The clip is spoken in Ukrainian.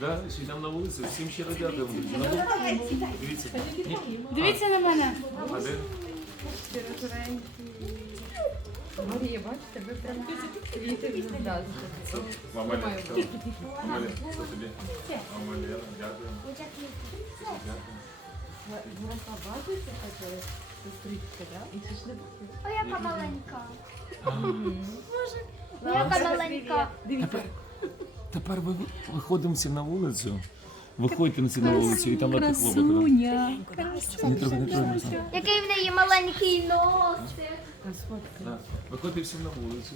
Да? Ще йдемо на вулицю. Всім ще раз дякуємо. друзі. На вулицю. Дивіться. Ні. Дивіться на мене. А де? Марія, бачите, ви прямо квіти зв'язки. Мама Лена. Мама Лена, це тобі. Мама Лена, дякуємо. Дякуємо. Виросла бачите, така сестричка, да? І пішли. О, яка маленька. Яка маленька. Дивіться. Тепер ви виходимо всі на вулицю. Виходьте всі на вулицю і там на. Красуня. Не не трогай. Який в неї маленький носик. Виходьте всі на вулицю.